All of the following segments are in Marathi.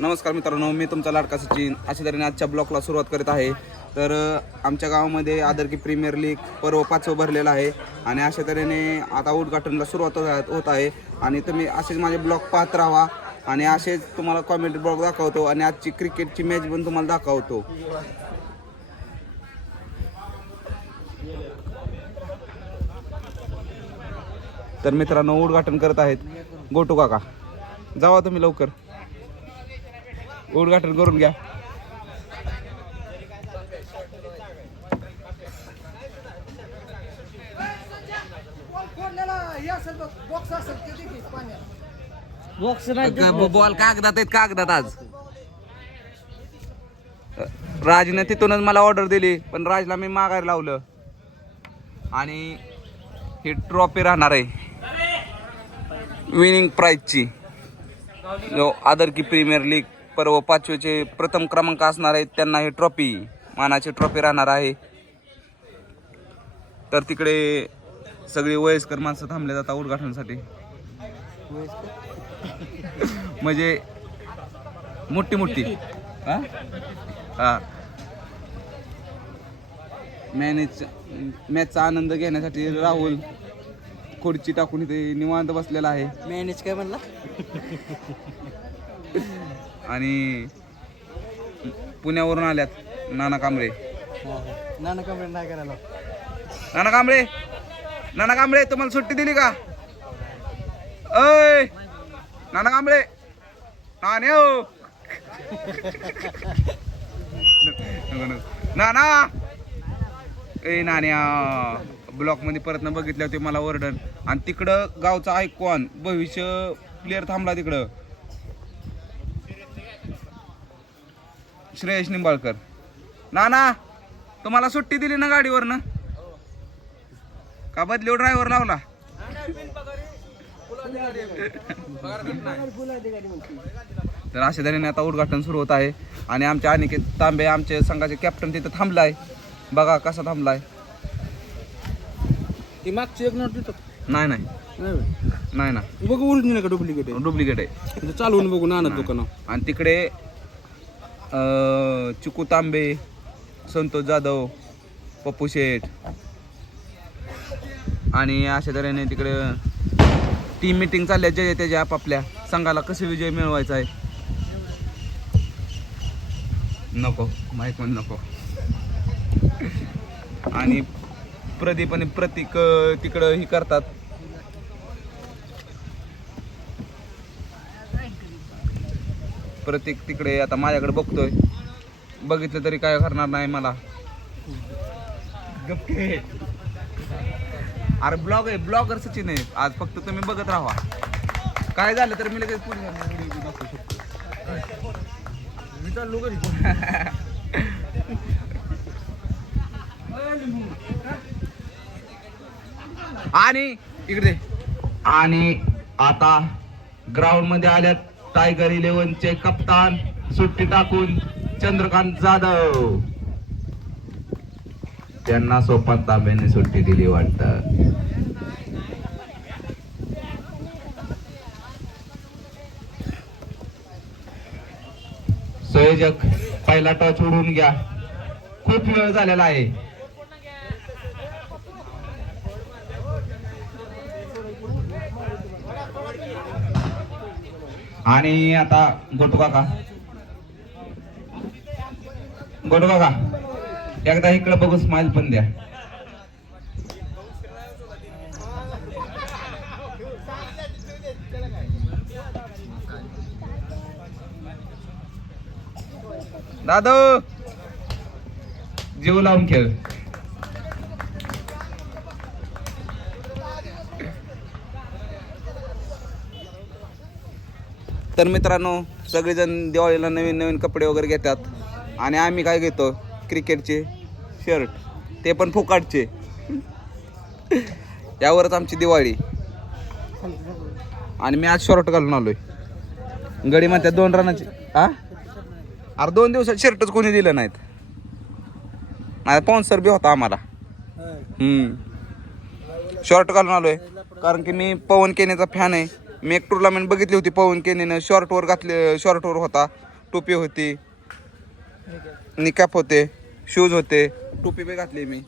नमस्कार मित्रांनो, मी तुमचा लाडका सचिन. अशा तऱ्हेने आजच्या ब्लॉगला सुरुवात करीत आहे. तर आमच्या गावामध्ये आदरकी प्रीमियर लीग पर्व 5 भरलेला आहे आणि अशा तऱ्हेने आता उद्घाटनाला सुरुवात होत आहे. आणि तुम्ही असेच माझे ब्लॉग पाहत राहा आणि असेच तुम्हाला कॉमेडी ब्लॉग दाखवतो आणि आजची क्रिकेटची मॅच पण तुम्हाला दाखवतो. तर मित्रांनो, उद्घाटन करत आहेत गोटू काका. जावा तुम्ही लवकर, उद्घाटन करून घ्या. बॉल कागदात आहेत, कागदात. आज राजने तिथूनच मला ऑर्डर दिली, पण राजला मी माघारी लावलं. आणि ही ट्रॉफी राहणार आहे विनिंग प्राइजची, जो आदरकी प्रीमियर लीग पर्व 5चे प्रथम क्रमांक असणार आहे त्यांना ही ट्रॉफी, मानाची ट्रॉफी राहणार आहे. तर तिकडे सगळी वयस्कर माणसं थांबले जातात उद्घाटनासाठी. म्हणजे मोठी मोठी मॅचचा आनंद घेण्यासाठी राहुल खुर्ची टाकून इथे निवांत बसलेला आहे. मॅनेज काय म्हणला? आणि पुण्यावरून आल्यात नाना कांबळे. नाना कांबळे नाही करायला. नाना कांबळे तुम्हाला सुट्टी दिली का? अय नाना कांबळे, नाने हो नाना. ए नाण्या, ब्लॉक मध्ये परत न बघितल्या होते मला ओरडन. आणि तिकडं गावचा आयकॉन भविष्य प्लेअर थांबला तिकडं, श्रेयश निंबाळकर. नाना तुम्हाला सुट्टी दिली ना गाडीवरनं का बदली ड्रायव्हर लावला? तर अशा तऱ्हेने आता उद्घाटन सुरू होत आहे. आणि आमच्या अनिकेत तांबे, आमचे संघाचे कॅप्टन, तिथं थांबलाय. बघा कसा थांबलाय. ती मागची एक नोट देतो. नाही नाही नाही ना, बघू ओरिजिनल का डुप्लिकेट आहे? डुप्लिकेट आहे. चालवून बघू नाना दुकान. आणि तिकडे चिकू तांबे, संतोष जाधव, पप्पू शेठ आणि अशा तऱ्हेने तिकडे टीम मीटिंग चालल्या जे त्याच्या आपापल्या संघाला कसे विजय मिळवायचा आहे. नको माहीत पण नको. आणि प्रदीप आणि प्रतीक तिकडं ही करतात. प्रतीक तिकडे आता माझ्याकडे बघतोय, बघितलं तरी काय करणार नाही मला. अरे ब्लॉग आहे, ब्लॉगर सचिन आहे आज, फक्त तुम्ही बघत राहा. काय झालं तर मी लगेच पुढे दाखवू शकतो. आणि इकडे आणि आता ग्राउंड मध्ये आल्यात टायगर 11चे कप्तान, सुट्टी टाकून चंद्रकांत जाधव. त्यांना सोपान तांब्याने सुट्टी दिली वाटतं. संयोजक पहिला टच उडून घ्या, खूप वेळ झालेला आहे. आणि आता गोटू काका एकदा इकडे बघू, स्माइल पण द्या. दादू जीव लावून खेळ. तर मित्रांनो, सगळेजण दिवाळीला नवीन नवीन कपडे वगैरे घेतात आणि आम्ही काय घेतो, क्रिकेटचे शर्ट, ते पण फुकाटचे. यावरच आमची दिवाळी. आणि मी आज शॉर्ट घालून आलोय. गडी म्हणतात 2 रनाची. अरे 2 दिवसात शर्टच कोणी दिलं नाहीत. नाही स्पॉन्सर बी होता आम्हाला. शॉर्ट घालून आलोय कारण की मी पवन केनेचा फॅन आहे मी एक टुर्नामेंट बघितली होती पवन केनीनं, शॉर्टवर घातले, शॉर्टवर होता, टोपी होती, निकॅप होते, शूज होते, टोपी बी घातली मी.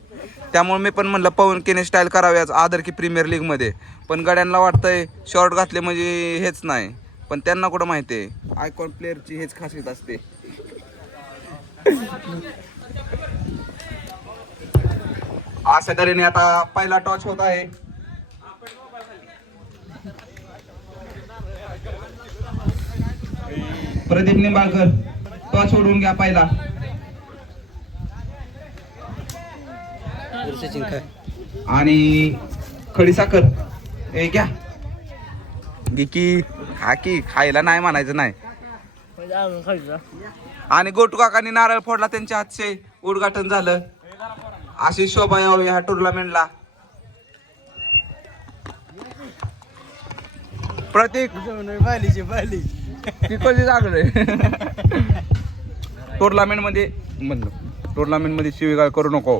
त्यामुळे मी पण म्हणलं पवन केने स्टाईल कराव्याच आदर की प्रीमियर लीगमध्ये. पण गड्यांना वाटतंय शॉर्ट घातले म्हणजे हेच नाही, पण त्यांना कुठं माहिती आहे आयकॉन प्लेअरची हेच खासियत असते. अशा तऱ्हेने आता पहिला टॉच होत आहे. प्रदीप निंबाळकर टॉच ओढून घ्या पहिला. आणि खडीसाखर हे घ्या की हा की खायला नाही म्हणायचं नाही. आणि गोटू काकांनी नारळ फोडला, त्यांच्या हातचे उद्घाटन झालं. अशी शोभा यावी ह्या टुर्नामेंटला. प्रतीक कधी लागले टुर्नामेंट मध्ये शिवीगाळ करू नको.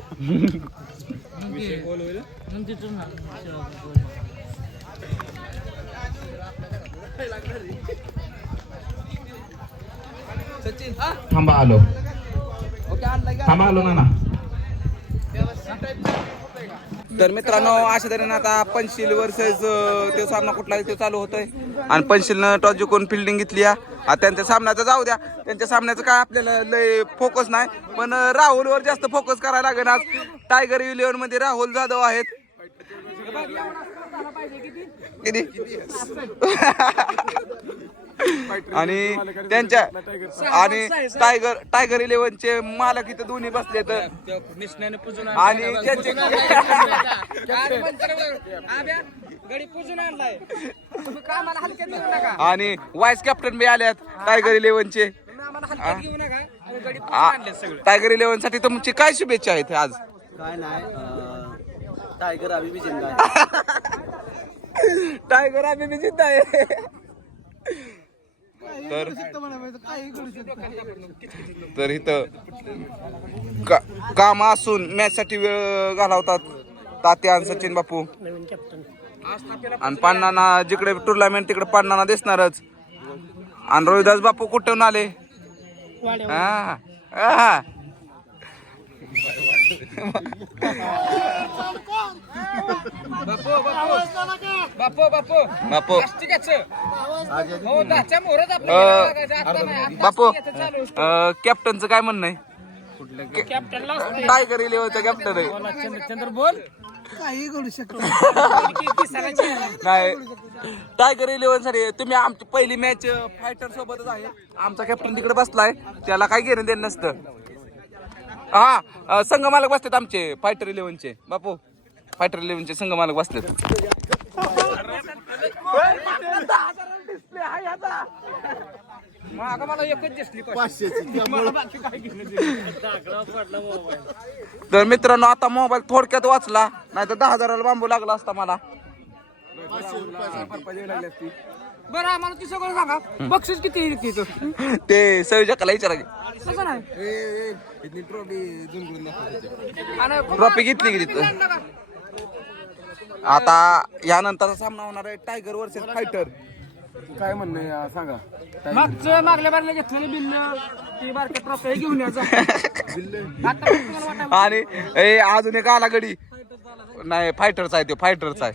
थांबा आलो ना. तर मित्रांनो अशा तऱ्हेने आता पंचशील वर्सेस तो सामना कुठला आहे तो चालू होतोय. आणि पंचशीलनं टॉस जिंकून फिल्डिंग घेतली आहे. त्यांच्या सामन्याचं जाऊ द्या, त्यांच्या सामन्याचं काय आपल्याला लय फोकस नाही, पण राहुलवर जास्त फोकस करायला लागेल. आज टायगर 11 मध्ये राहुल जाधव आहेत. किती आणि त्यांच्या आणि टायगर 11 चे मालक इथे दोन्ही बसले तर आणि त्यांचे आणि वाईस कॅप्टन बी आल्यात टायगर 11 चे. टायगर 11 साठी तुमची काय शुभेच्छा आहेत आज? काय नाही, टायगर अभी भी जिंदा है. टायगर अभी भी जिंदा आहे. तर इथं काम असून मॅच साठी वेळ घालवतात तात्या आणि सचिन बापू. आणि पांडणाना जिकडे टुर्नामेंट तिकडे पांडणाना दिसणारच. आणि रोहिदास बापू कुठून आले? बापू कॅप्टनचं काय म्हणणं आहे? टायगर 11चा कॅप्टन आहे. चंद्र बोल काही करू शकतो नाही टायगर 11 साठी तुम्ही आमची पहिली मॅच फायटर सोबतच आहे. आमचा कॅप्टन तिकडे बसलाय, त्याला काय घेणं देणं नसतं. हा संघ मालक बसतात आमचे फायटर 11 चे. बापू फायटर 11 चे संघ मालक बसतात. तर मित्रांनो आता मोबाईल थोडक्यात वाचला, नाही तर 10,000ला बांबू लागला असता मला. बरं आम्हाला ती सगळं सांगा, बक्षीस किती ते संयोजकाला विचारा. ट्रॉफी घेतली की तिथं. आता यानंतर सामना होणार आहे टायगर वर्सेस फायटर. काय म्हणणं सांगा. मागल्या बारला घेतलेले बिल ती बारक्या ट्रॉफी घेऊन यायचा. आणि अजून एक आला गडी नाही, फायटरचा आहे तो, फायटरचा आहे.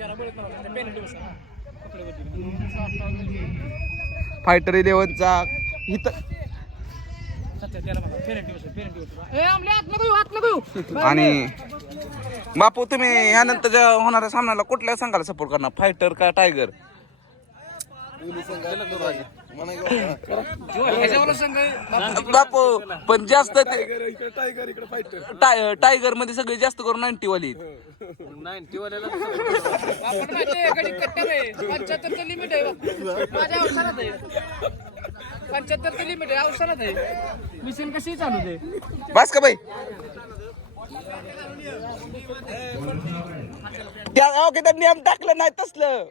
फायटर 11चा इथं. आणि बापू तुम्ही यानंतर होणाऱ्या सामन्याला कुठल्या संघाला सपोर्ट करणार, फायटर का टायगर? बापू पण जास्त टायगर मध्ये सगळे जास्त करून 90 वाली 90 वाल्याला 75 लिमिट आहे माझ्या अवसरात आहे. 75 लिमिट आहे अवसरात आहे. मिशन कशी चालू दे बस का बाई. त्या नियम टाकलं नाही तसलं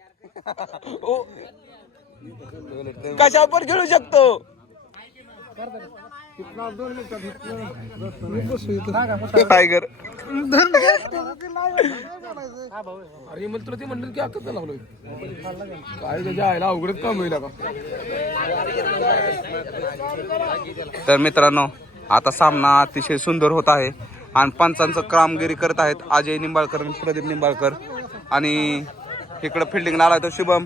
कशावर पण खेळू शकतो. टायगर अरे मला तुला ते म्हणलं की आता लागलोय काय त्याच्या आईला अवघडच काम होईल का. तर मित्रांनो आता सामना अतिशय सुंदर होत आहे आणि पंचांचं कामगिरी करत आहेत अजय निंबाळकर आणि प्रदीप निंबाळकर आणि इकडं फिल्डिंगला आला तो शुभम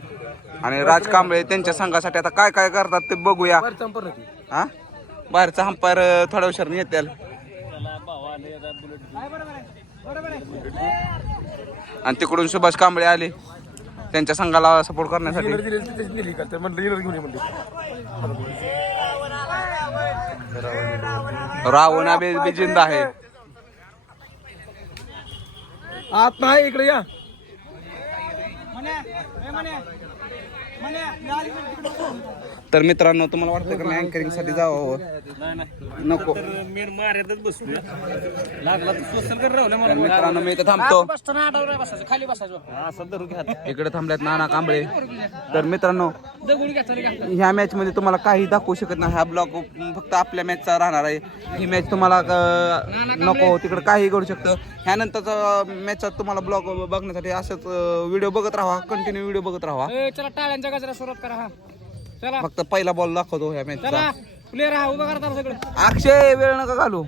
आणि राज कांबळे त्यांच्या संघासाठी आता काय काय करतात ते बघूया. हा बाहेरचा अंपायर थोड्या हुशार येतील आणि तिकडून सुभाष कांबळे आले त्यांच्या संघाला सपोर्ट करण्यासाठी. रावण अबे जिंदा आहे. आत नाही इकडे या. तर मित्रांनो तुम्हाला वाटतं का मी अँकरिंग साठी जावं नको. तर मित्रांनो मी इथे थांबतो. खाली बसायचं इकडे थांबल्यात नाना कांबळे. तर मित्रांनो ह्या मॅच मध्ये तुम्हाला काही दाखवू शकत नाही. हा ब्लॉग फक्त आपल्या मॅचचा राहणार आहे. ही मॅच तुम्हाला नको तिकडे काही घडू शकतं. ह्यानंतरचा मॅचचा तुम्हाला ब्लॉग बघण्यासाठी असंच व्हिडिओ बघत राहा. कंटिन्यू व्हिडिओ बघत राहा. चला टाळ्यांच्या गजरा सुरुवात करा. हा चला फक्त पहिला बॉल दाखवतो ह्या मॅचचा. चला प्लेअर हा उभा करता सगळं. अक्षय वेळ नका घालू.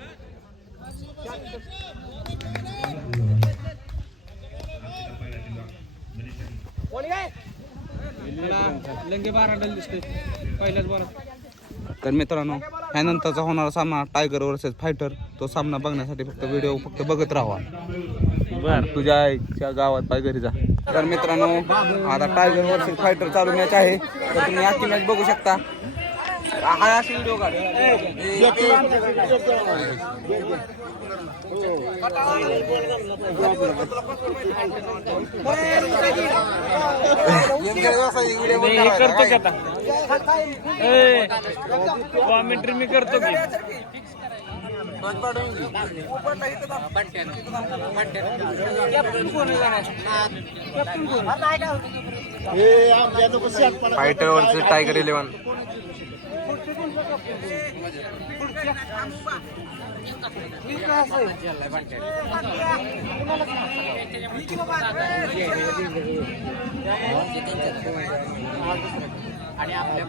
लंगे 12 डल दिसतोय पहिल्याच बॉल. तर मित्रांनो ह्यानंतरचा होणारा सामना टायगर वर्सेस फायटर. तो सामना बघण्यासाठी फक्त व्हिडिओ फक्त बघत राहा. तुझ्या आईच्या गावात पाय घरी जा. तर मित्रांनो आता टायगर वर्सेस फायटर चालू मॅच आहे. तर तुम्ही आजची मॅच बघू शकता. हा अशी व्हिडिओ काढ. करतो की आता कॉमेंट्री मी करतो की फायटर वर्सेस टायगर 11. आणि आपल्या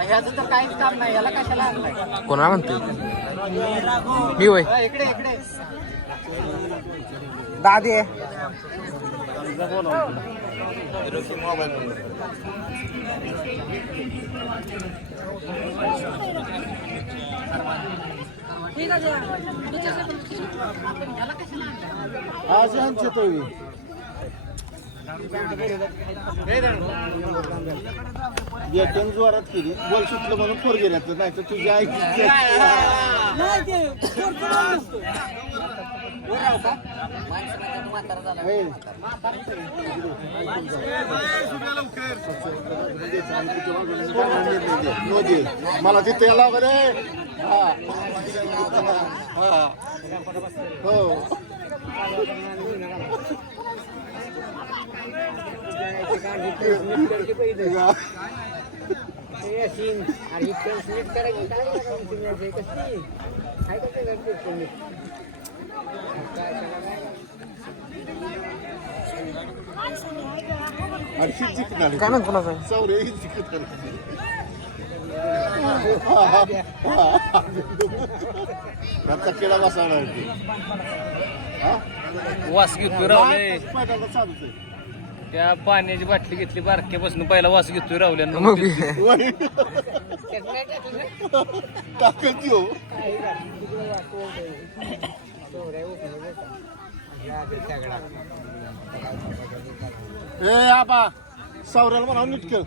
ह्याचं तर काहीच काम नाही. याला कशाला आणलाय? कोणाला म्हणते मी होय. इकडे इकडे दादी जोरात केली बॉल सुटलं म्हणून फोर गेला नाही तर तुझ्या आई मला तिथे याला वगैरे हो काय म्हणत कोणाचं केळा बसायला वास घेतोय रावले. त्या पाण्याची बाटली घेतली बारक्यापासून पहिला वास घेतोय रावल्यानं. टाकायची हो ए आबा सावऱ्याला म्हणा नीट खेळ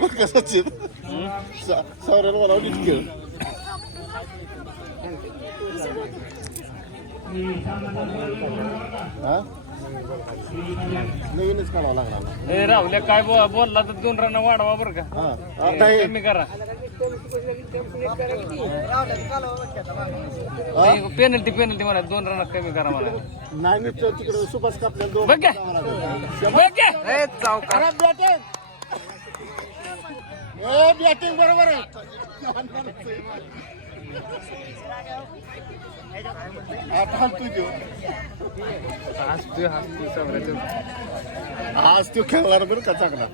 बघ का सचिन सावऱ्याला म्हणा नीट खेळ हा नवीनच काढावं लागणार ए राहुल्या काय बोलला तर 2 रन वाढवा बरं का हा आता हे कमी करा पेनल्टी म्हणा 2 रनात कमी करा मला नाही तिकडे सुपास कापल्या दोन बघ बॅटिंग बरोबर आहे आज तो खेळणार बरं का चांगला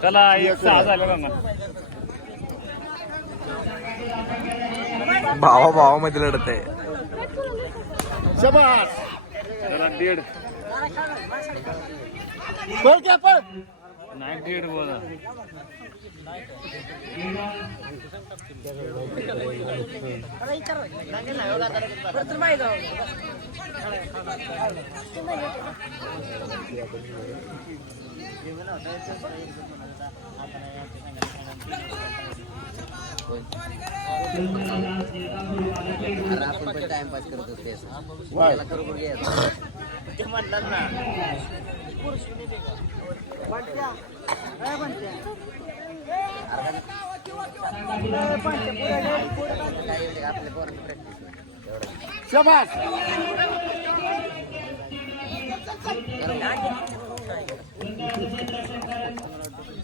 त्याला 1-6 झालेला ना भावामध्ये लढत आहे. शबास त्याला 1.5 बोल क्या पण नाही 1.5 बोला टाइमपास करत होते वाह ते म्हणतात ना आपल्या पोरांची प्रॅक्टिस शबास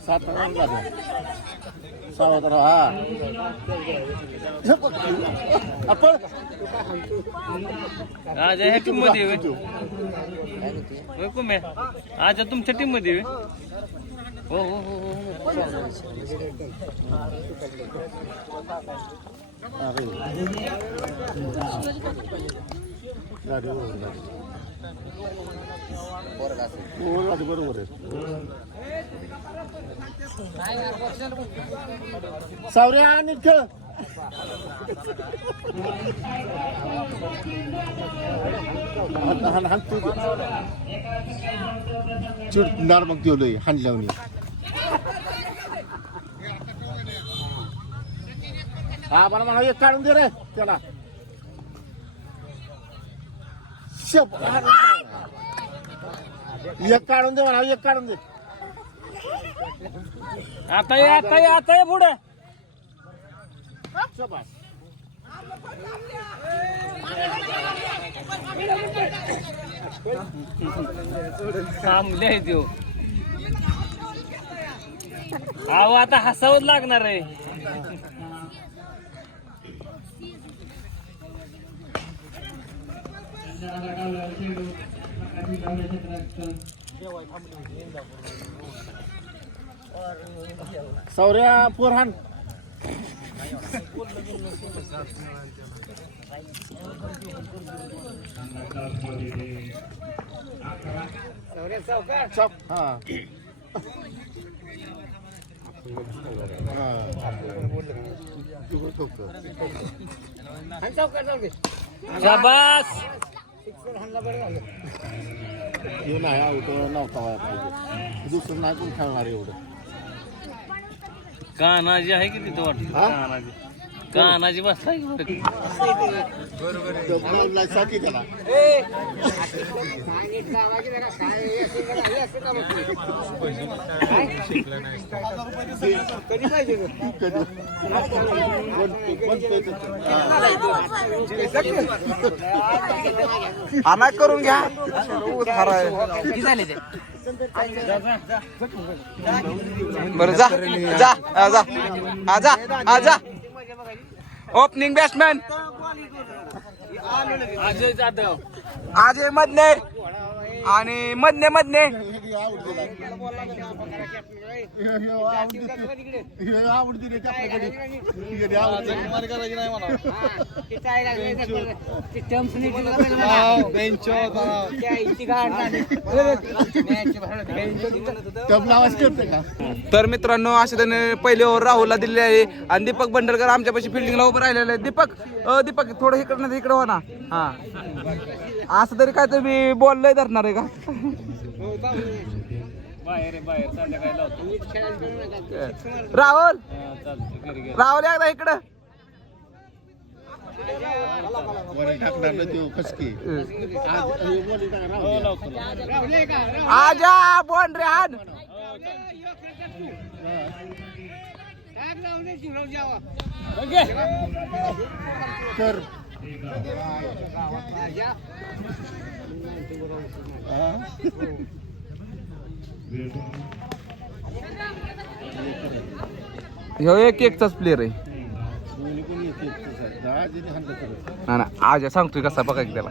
सात रन झाले 6 हा आपण आज ह्या टीम मध्ये कुमे आज तुमच्या टीम मध्ये हो हो हो बरोबर आहे सावऱ्या आणि खेळ चिडणार मग तेवढं हाणल्यावर हा मला म्हणा एक काढून दे रे त्याला एक काढून दे म्हणा एक काढून दे आता पुढे शबास थांबले देऊ अहो आता हसावंच लागणार आहे सौर्या पोरहान हा शाबास हे नाही आउट नव्हता पाहिजे दुसरं नाही कोण खेळणार एवढं कान्हाजी आहे की तिथं वाटतं कान्हाजी बसलाय बरोबर साथी त्याला आणा करून घ्या बरं जा जा जा जा जा ओपनिंग बॅट्समॅन अजय जाधव अजय मधने आणि मधने मधने तर मित्रांनो अशा त्याने पहिले ओव्हर राहुलला दिलेली आहे आणि दीपक बंडलकर आमच्यापाशी फिल्डिंगला उभं राहिलेलं आहे. दीपक थोडं इकडं नाही इकडं हो ना. हा असं तरी काय तुम्ही बोललंय धरणार आहे का? राहुल एकदा इकडं आजा बोन रे आण. तर ह्यो एकचाच प्लेअर आहे ना. आजा सांगतोय कसा बघा की त्याला.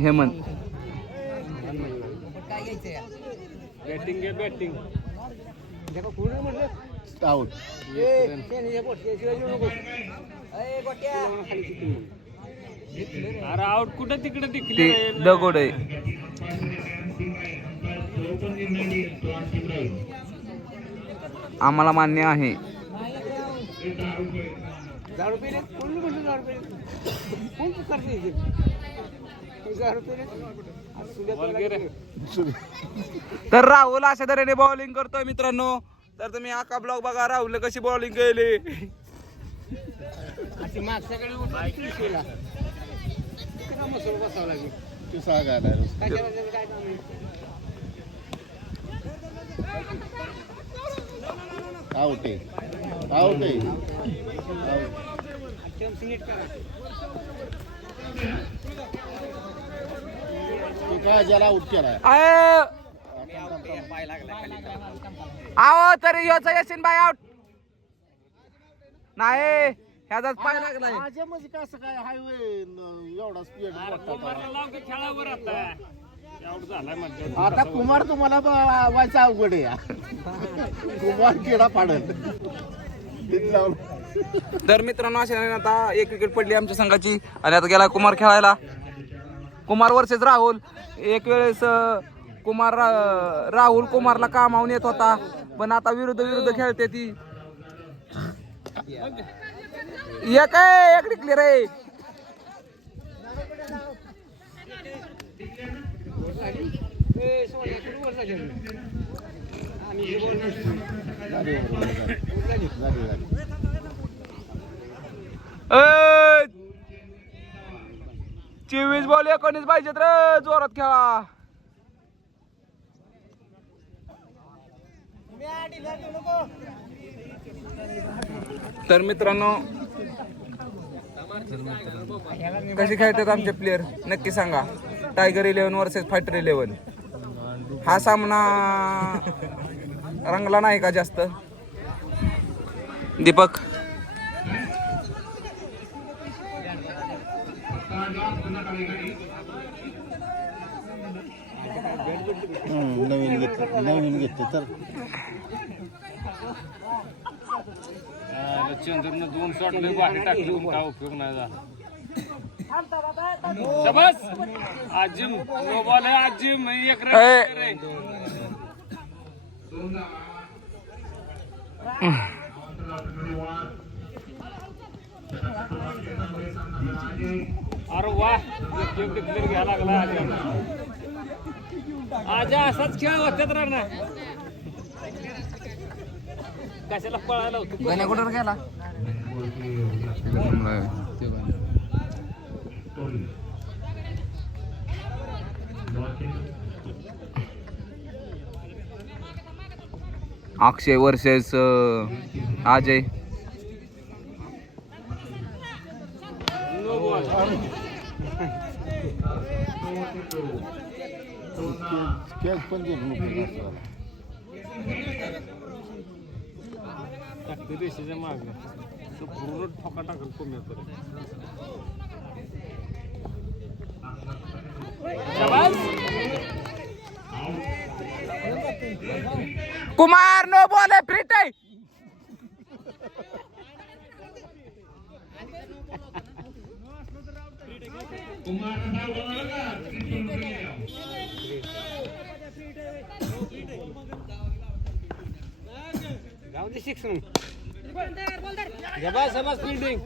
Hemant batting out. अरे आउट कुठं तिकडे ते दगड आहे. आम्हाला मान्य आहे. तर राहुल अशा तऱ्हेने बॉलिंग करतोय मित्रांनो. तर तुम्ही आका ब्लॉग बघा राहुल कशी बॉलिंग केली. आउट आहे. आउट आहे. काय ज्याला आउट केलाय. आहो तरी योचा यशीन बाय आउट नाही. ह्याचाच पाय लागलाय. माझ्या म्हणजे कसं काय हायवे एवढा स्पीड. आता कुमार तुम्हाला व्हायचा अवघड आहे. कुमार किडा पाडल. तर मित्रांनो अशा आता एक विकेट पडली आमच्या संघाची आणि आता गेला कुमार खेळायला. कुमार वर्सेस राहुल. एक वेळेस राहुल कुमारला कामावून येत होता पण आता विरुद्ध खेळते ती. एक क्लिअर आहे. चोवीस बॉल 19 पाहिजेत रे. जोरात खेळा. तर मित्रांनो कशी खेळतात आमचे प्लेयर नक्की सांगा. Tiger 11 versus fighter 11. हा सामना रंगला नाही का जास्त दीपक? नवीन घेतले तर चंद्रनं 2 शॉट लय भारी टाकले. काय उपयोग नाही झाला. शाबास आजिम नो बॉल आहे. आजिम एक रन आहे. अरे वा एक डिक्लेअर घ्यायला लागला आजा. असाच खेळ होत्यात राहणार. कशाला पळायला होतो. गण्या कुठं गेला? अक्षय वर्सेस अजय. कॅच पण टाकते देशाच्या मागे तो पूर्ण ठोका टाकल कमी कुमार नो बोले फ्री टाइम समज फिल्डिंग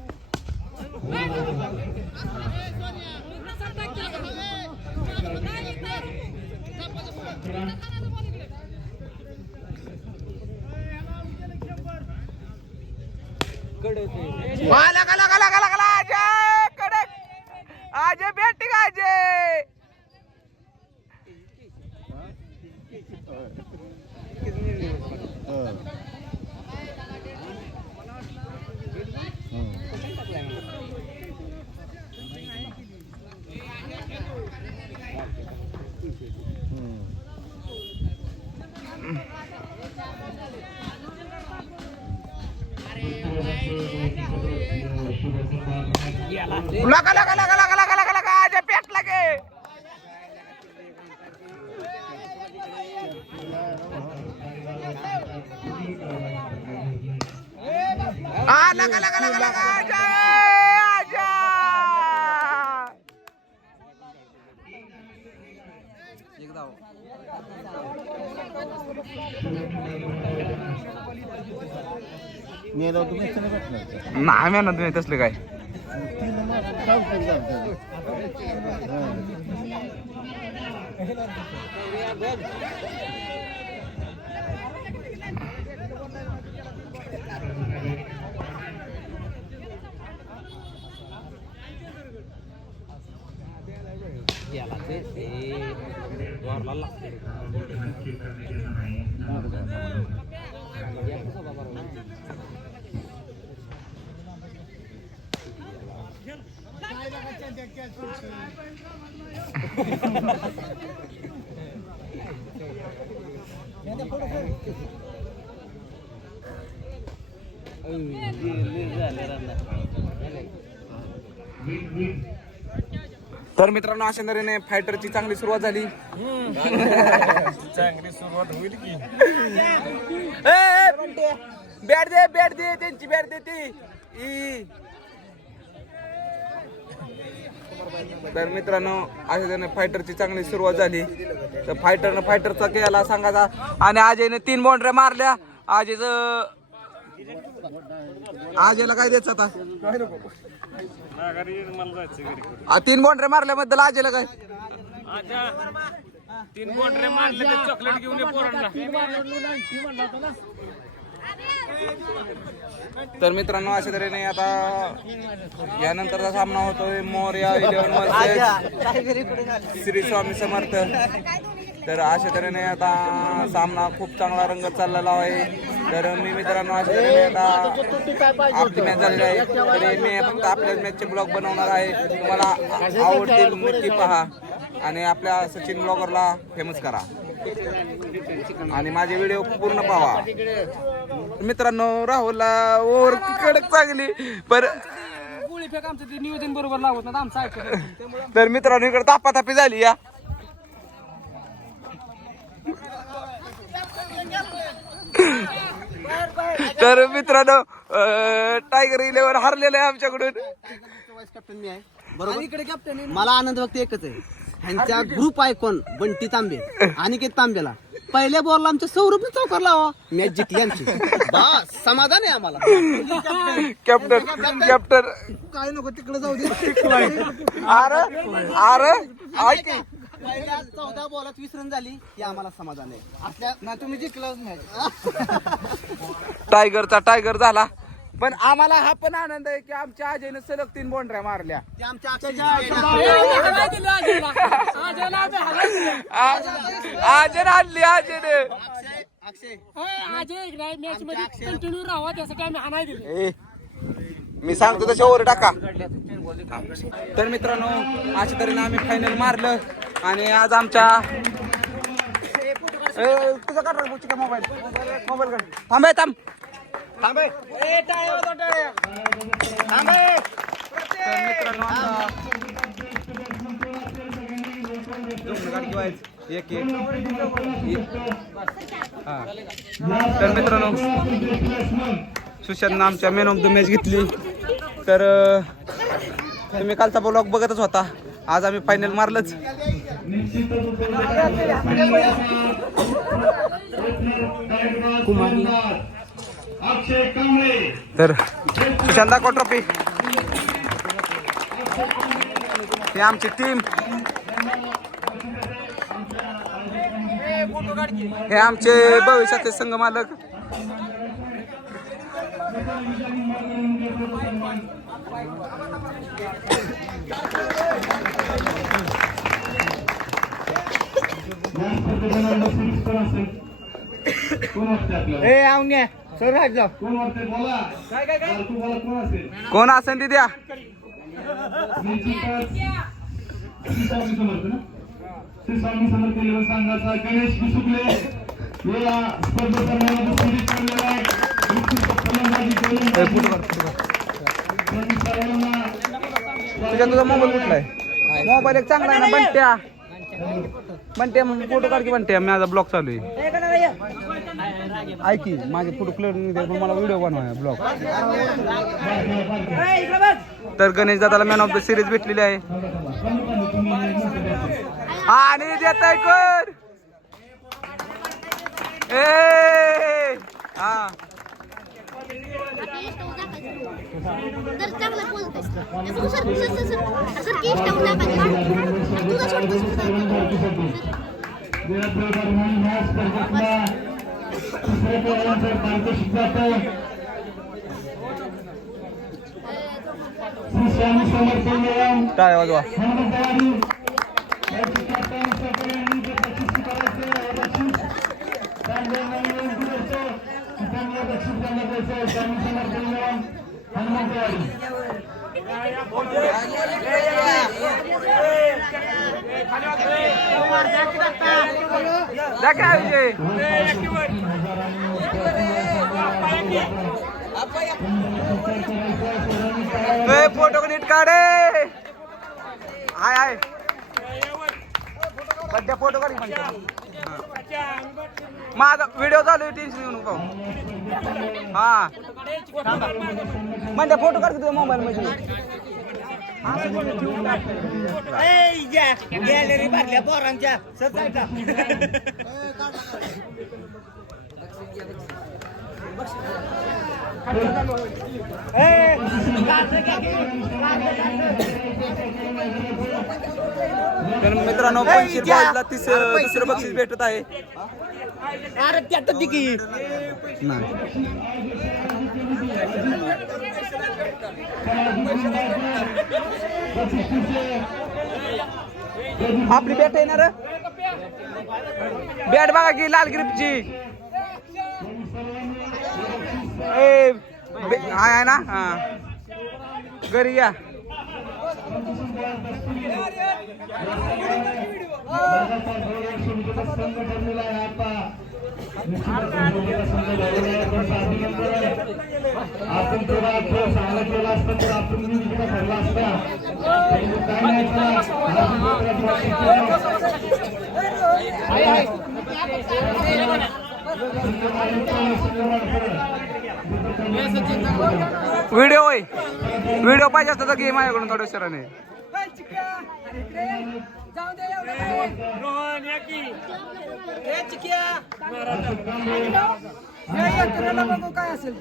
लगा लगा लगा लगा अजय कडक अजय बॅटिंग अजय लगा लगा लगा लगा लगा लगा लगा अजय पेट लगे लगा लगा लगा लगा अजय अजय मेला तुम्ही भेटणार नाही म्हणत तुम्ही तसले काय तर मित्रांनो अशा तऱ्हेने फायटरची चांगली सुरुवात झाली. चांगली सुरुवात होईल की बॅट दे त्यांची बॅट दे ती. तर मित्रांनो अशा तऱ्हेने फायटरची चांगली सुरुवात झाली. तर फायटरचा केला सांगायचा आणि अजयने 3 बाउंड्री मारल्या. अजयला काय द्यायचं आता? 3 बाउंड्री मारल्याबद्दल अजयला काय? 3 बाउंड्री मारले तर चॉकलेट घेऊन ये पोरांना. तर मित्रांनो अशा तऱ्हेने आता यानंतरचा सामना होतोय मोरया 11 वर्सेस श्री स्वामी समर्थ. तर अशा तऱ्हेने आता सामना खूप चांगला रंगत चाललेला आहे. तर मी मित्रांनो अशा तऱ्हेने आता आपली मॅच झालेली आहे. तर मी फक्त आपल्या मॅचचे ब्लॉग बनवणार आहे. तुम्हाला आवडतील नक्की पहा आणि आपल्या सचिन ब्लॉगरला फेमस करा आणि माझे व्हिडिओ पूर्ण पाहा. मित्रांनो राहुलला ओव्हर कडक चांगली पर गोळी फेक आमचं ते नियोजन बरोबर लागत ना आमचं ऐकत. तर मित्रांनो इकडे तापातापी झाली या. तर मित्रांनो टायगर 11 हरलेलं आहे आमच्याकडून. कॅप्टन मी आहे बरोबर. इकडे कॅप्टन मला आनंद फक्त एकच आहे, ह्यांच्या ग्रुप आयकॉन बंटी तांबे अनिकेत तांब्याला पहिल्या बॉलला आमच्या सौरभने चौकार लावा, मॅच जिंकली आमची. बस समाधान आहे आम्हाला. कॅप्टन काय नको तिकडे जाऊ दे. अरे ऐक पहिल्या 14 बॉलात 20 रन झाली की आम्हाला समाधान आहे. आपल्या ना तुम्ही जिंकलाच नाही. टायगर झाला. पण आम्हाला हा पण आनंद आहे की आमच्या अजयने सलग 3 बाउंड्र्या मारल्या. ते आमच्या अजय आणली अजयने. कंटिन्यू राहावा त्यासाठी आम्ही हाणाय दिले. मी सांगतो तशा ओव्हर टाका. तर मित्रांनो अशा तऱ्हेने आम्ही फायनल मारलं आणि आज आमच्या तुझा काढ मोबाईल थांब. तर मित्रांनो सुशांतनं आमच्या मॅन ऑफ द मॅच घेतली. तर तुम्ही कालचा ब्लॉग बघतच होता. आज आम्ही फायनल मारलंच. तर सुशांत दाखव ट्रॉफी. ही आमची टीम, हे आमचे भविष्याचे संघ मालक. कोण असेल ती द्या. तुझा मोबाईल कुठलाय? मोबाईल एक चांगला आहे ना बंट्या. बंट्या फोटो काढ की बंट्या. माझा ब्लॉग चालू आहे. ऐकी माझे फोटो क्लिअर नाही, मला व्हिडिओ बनवाय ब्लॉग. तर गणेश दादाला मॅन ऑफ द सिरीज भेटलेली आहे. आणि देताय कर हा जर चांगलं बोलतोय सर की ठेवला पाहिजे तुझा टाळ्या वाजवा. फोटो नीट काढे. हाय सध्या फोटो काढ माझा व्हिडिओ चालू आहे. टेन्शन घेऊ नको. हा म्हणजे फोटो काढ तुझ्या मोबाईल मध्ये. गॅलरी भरल्या पोरांच्या. तर मित्रांनो 500 तिसरं बक्षीस भेटत आहे. अरे त्यात तिकीट आपली बॅट आहे ना रे. बॅट बघा की लाल ग्रिपची आहे ना. हा घरी या. आपण थोडा चांगला केला असता तर आपण ठरला असता. व्हिडिओ होय. व्हिडिओ पाहिजे असता तर घे माझ्याकडून थोड्या सराने. काय असेल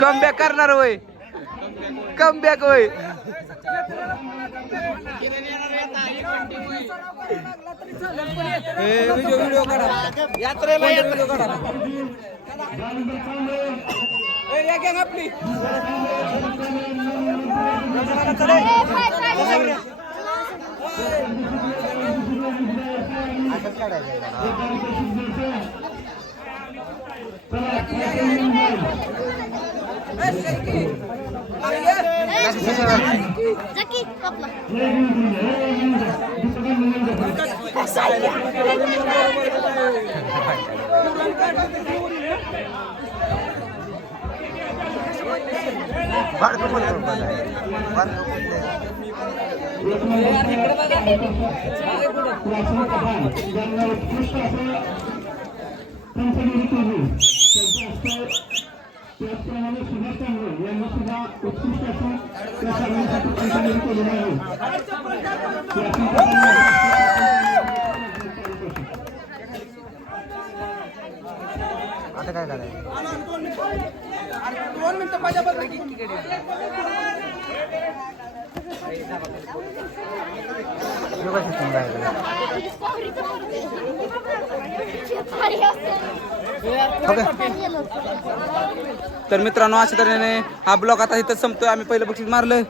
कम बॅक करणार होय. कम बॅक होय. व्हिडिओ काढा. यात्रेला व्हिडिओ काढा. आपली जकी आपला ज्यांना उत्कृष्ट असं पंचगिरी केली त्याचप्रमाणे सुभाष तांबे यांनी सुद्धा उत्कृष्ट असं त्या सामन्यासाठी पंचगिरी केलेलं आता काय करायचं? 2 मिनिटं माझ्या बरोबर तर मित्रांनो अशा तऱ्हेने हा ब्लॉग आता इथं संपतोय. आम्ही पहिलं बक्षीस मारलं.